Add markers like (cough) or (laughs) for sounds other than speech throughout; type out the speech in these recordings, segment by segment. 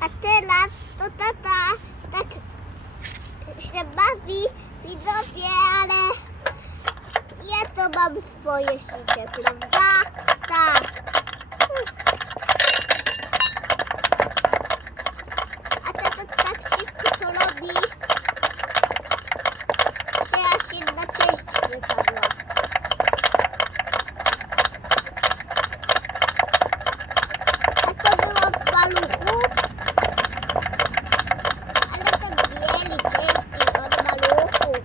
A teraz to tata tak się bawi widzowie, ale ja to mam swoje życie, prawda? Tak. A tata tak szybko to robi, że aż jedna część wypadła. A to było w maluchu? Ale to mieli części od maluchów.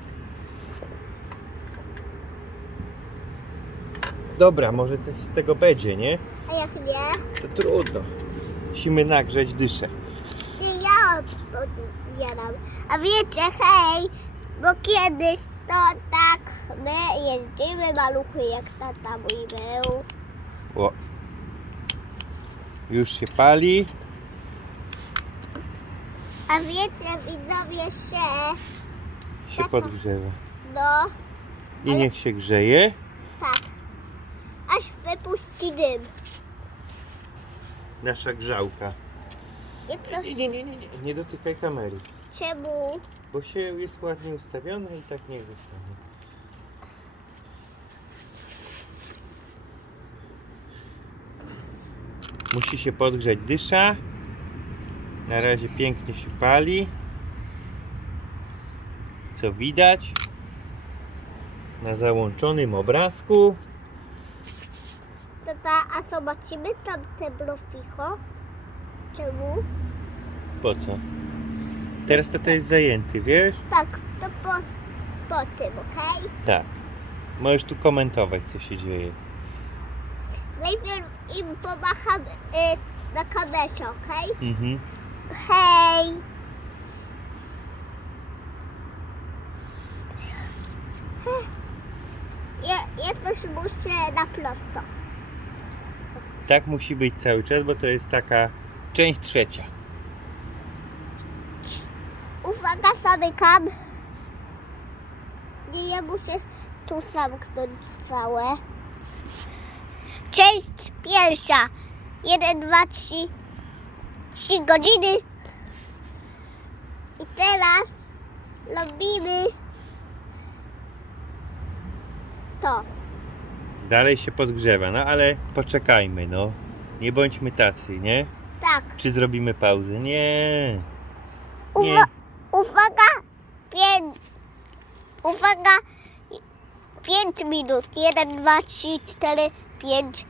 Dobra, może coś z tego będzie, nie? A jak nie? To trudno. Musimy nagrzeć dyszę. Ja odbieram. A wiecie, hej, bo kiedyś to tak my jeździmy maluchy jak tata mój był. O. Już się pali. A wiecie, widzowie się, Się podgrzewa. no I niech się grzeje. Aż wypuści dym. Nasza grzałka. To Nie, nie, nie, nie, nie. Nie dotykaj kamery. czemu? Bo się jest ładnie ustawione i tak niech zostanie. Musi się podgrzać dysza. Na razie pięknie się pali. Co widać na załączonym obrazku. Tata, a zobaczymy tam te broficho? Czemu? Po co? Teraz to, to jest zajęty, wiesz? Tak, to po, po tym, okej? Tak. Możesz tu komentować, co się dzieje. Najpierw im pomacham y, na kamerze, okej? Mhm. Hej! Ja, ja coś muszę na prosto. Tak musi być cały czas, bo to jest taka część trzecia. Uwaga, zamykam. Nie, ja muszę tu zamknąć całe. Część pierwsza. Jeden, dwa, trzy. Trzy godziny. I teraz robimy to. Dalej się podgrzewa, no ale poczekajmy, no. Nie bądźmy tacy, nie? Tak. Czy zrobimy pauzę? Nie. Nie. Uwa- uwaga, pięć. Uwaga, pięć minut. Jeden, dwa, trzy, cztery, pięć.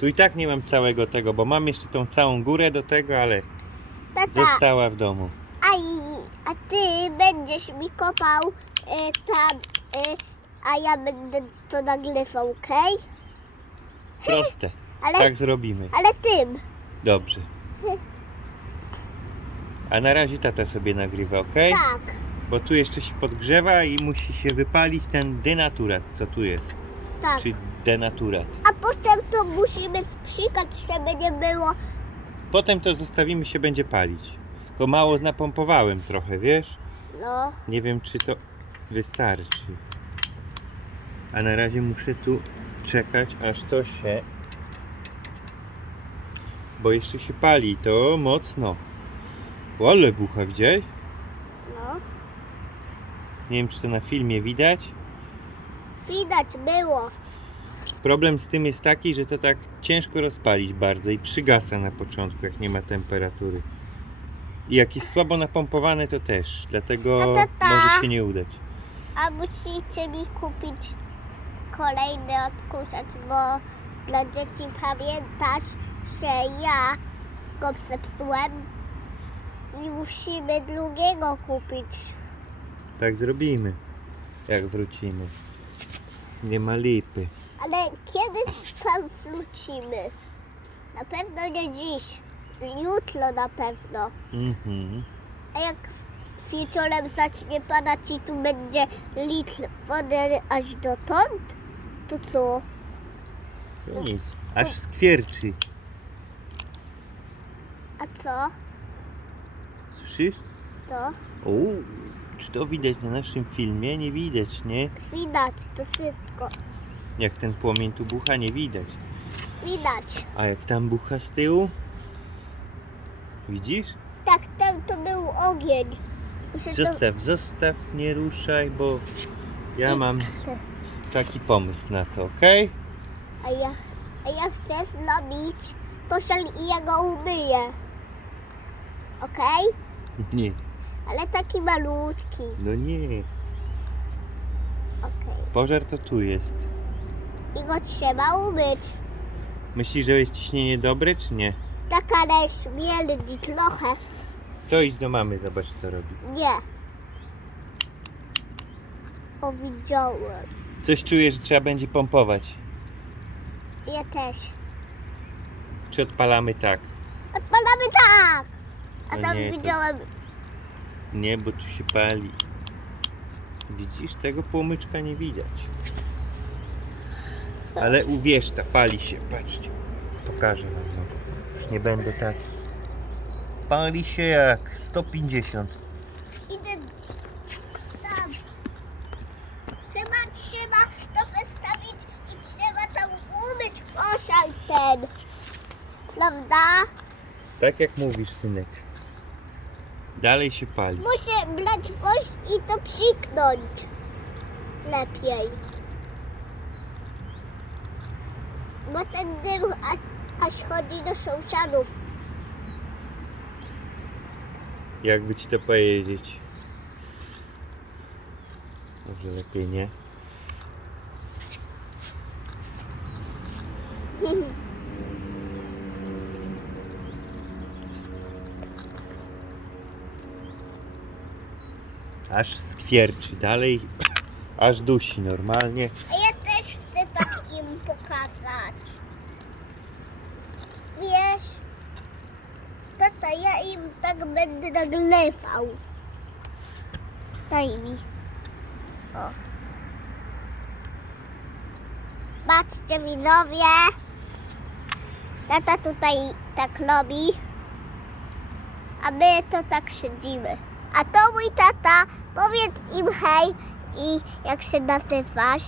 Tu i tak nie mam całego tego, bo mam jeszcze tą całą górę do tego, ale Tata, została w domu. a, i- a ty będziesz mi kopał e, tam, e, a ja będę to nagrywał, okej? Proste. (laughs) Ale, Tak zrobimy. ale tym. Dobrze. (laughs) A na razie tata sobie nagrywa, ok? Tak. Bo tu jeszcze się podgrzewa i musi się wypalić ten denaturat, co tu jest. Tak. Czy denaturat. A potem to musimy spsikać, żeby nie było. Potem to zostawimy się będzie palić. Tylko mało napompowałem trochę, wiesz? No. Nie wiem czy to wystarczy. A na razie muszę tu czekać aż to się. Bo jeszcze się pali to mocno. Ale bucha gdzieś. No. Nie wiem czy to na filmie widać. Widać było. Problem z tym jest taki, że to tak ciężko rozpalić bardzo i przygasa na początku, jak nie ma temperatury. I jak jest słabo napompowane, to też. Dlatego A może się nie udać. A musicie mi kupić kolejny odkurzacz, bo dla dzieci pamiętasz, że ja go zepsułem i musimy drugiego kupić. Tak zrobimy, jak wrócimy. Nie ma lipy. Ale kiedy tam wrócimy? Na pewno nie dziś. Jutro na pewno. Mhm. A jak wieczorem zacznie padać i tu będzie litr wody aż dotąd, to co? To nic. Aż skwierczy. A co? Słyszysz? To? O, czy to widać na naszym filmie? Nie widać, nie? Widać to wszystko. Jak ten płomień tu bucha, nie widać. Widać. A jak tam bucha z tyłu? Widzisz? Tak, tam to był ogień. Muszę to- Zostaw, zostaw, nie ruszaj, bo ja mam (laughs) taki pomysł na to, ok? A ja, a ja chcę zrobić poszel i ja go umyję. Okej? Nie, Ale taki malutki. no nie. Okej. Pożar to tu jest. I go trzeba umyć. Myślisz, że jest ciśnienie dobre, czy nie? Tak, ale śmierdzi trochę. To idź do mamy, zobacz co robi. Nie. O, widziałem. Coś czuję, że trzeba będzie pompować. Ja też. Czy odpalamy tak? Odpalamy tak! A No tam nie, to- widziałem. Nie, bo tu się pali. Widzisz, tego płomyczka nie widać. Ale uwierzta, pali się, patrzcie. Pokażę wam. no. Już nie będę tak. Pali się jak 150. Idę tam. Chyba trzeba to wystawić i trzeba tam umyć poszal ten. Prawda? Tak jak mówisz, synek. Dalej się pali. Muszę brać kość i to psiknąć. Lepiej. Bo ten dym aż, aż chodzi do sąsiadów. Jakby ci to powiedzieć. Może lepiej nie. Aż skwierczy dalej, aż dusi normalnie. A ja też chcę tak im pokazać. Wiesz, tata, ja im tak będę naglewał. Daj mi. O. Patrzcie widzowie. Tata tutaj tak robi. A my to tak siedzimy. A to mój tata. Powiedz im hej i jak się nazywasz.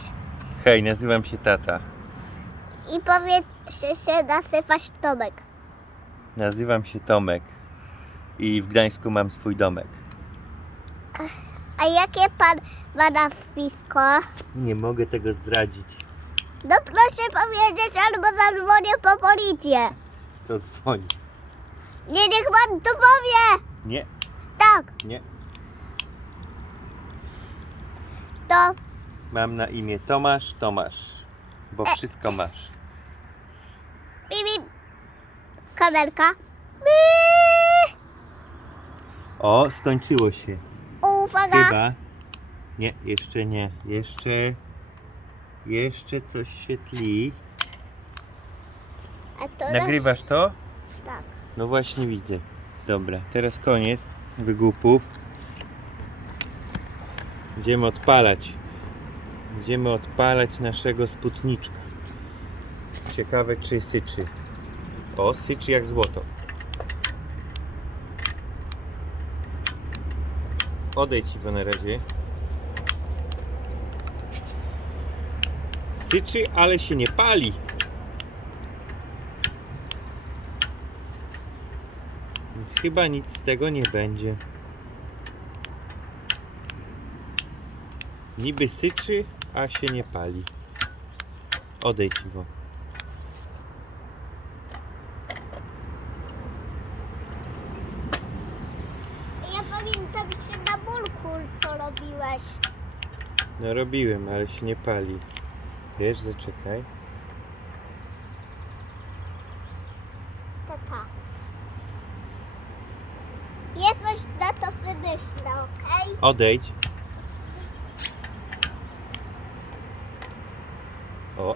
Hej, nazywam się tata. I powiedz, że się nazywasz Tomek. Nazywam się Tomek. I w Gdańsku mam swój domek. A jakie pan ma nazwisko? Nie mogę tego zdradzić. No proszę powiedzieć, albo zadzwonię po policję. To dzwoni. Nie, niech pan to powie. Nie, Tak, nie. to Mam na imię Tomasz, Tomasz. Bo wszystko masz. bibi. Kamerka. Bii. O, skończyło się. Uwaga. Chyba. Nie, jeszcze nie. Jeszcze. Jeszcze coś się tli. A to Nagrywasz to? Tak. No właśnie widzę. Dobra, teraz koniec wygłupów. Będziemy odpalać. Będziemy odpalać naszego sputniczka. Ciekawe czy syczy. O, syczy jak złoto. Odejdź Iwo na razie. Syczy, ale się nie pali. Więc chyba nic z tego nie będzie. Niby syczy, a się nie pali. Odejdź Iwo. Ja pamiętam, że na bulku to robiłeś. No robiłem, ale się nie pali. Wiesz, zaczekaj. Tata. Ja coś na to wymyślę, okej? Odejdź. O.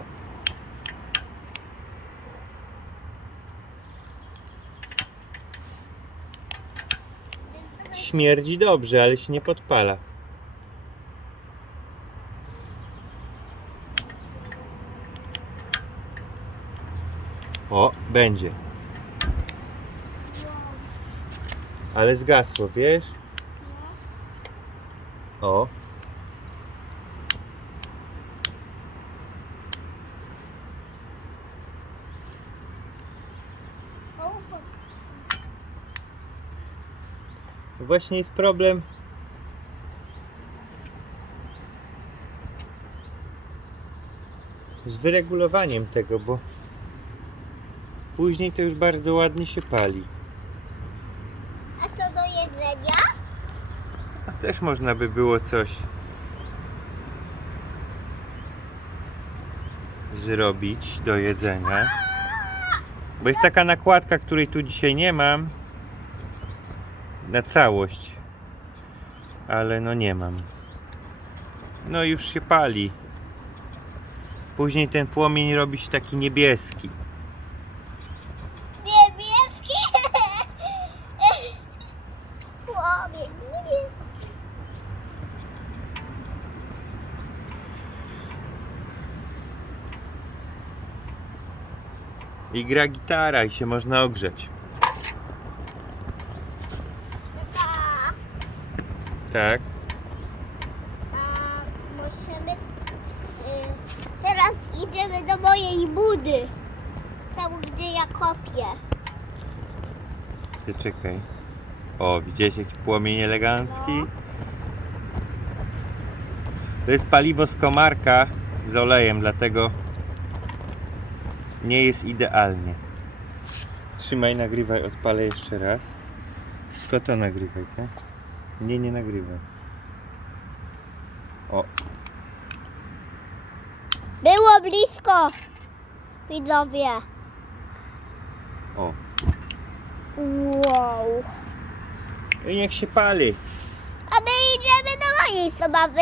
Śmierdzi dobrze, ale się nie podpala. O, będzie. Ale zgasło, wiesz? O. Właśnie jest problem. Z wyregulowaniem tego, bo później to już bardzo ładnie się pali. A co do jedzenia? A też można by było coś zrobić do jedzenia. Bo jest taka nakładka, której tu dzisiaj nie mam. Na całość. Ale no nie mam. No już się pali. Później ten płomień robi się taki niebieski. Niebieski. Płomień niebieski. I gra gitara i się można ogrzeć. Tak. a możemy... y, teraz idziemy do mojej budy. Tam, gdzie ja kopię. Ty czekaj. O, widziałeś jaki płomień elegancki? To jest paliwo z komarka z olejem, dlatego nie jest idealnie. Trzymaj, nagrywaj, odpalę jeszcze raz. To to nagrywaj, tak? Nie, nie nagrywaj. O, Było blisko. Widzowie. o. Wow. I niech się pali. A my idziemy do mojej zabawy.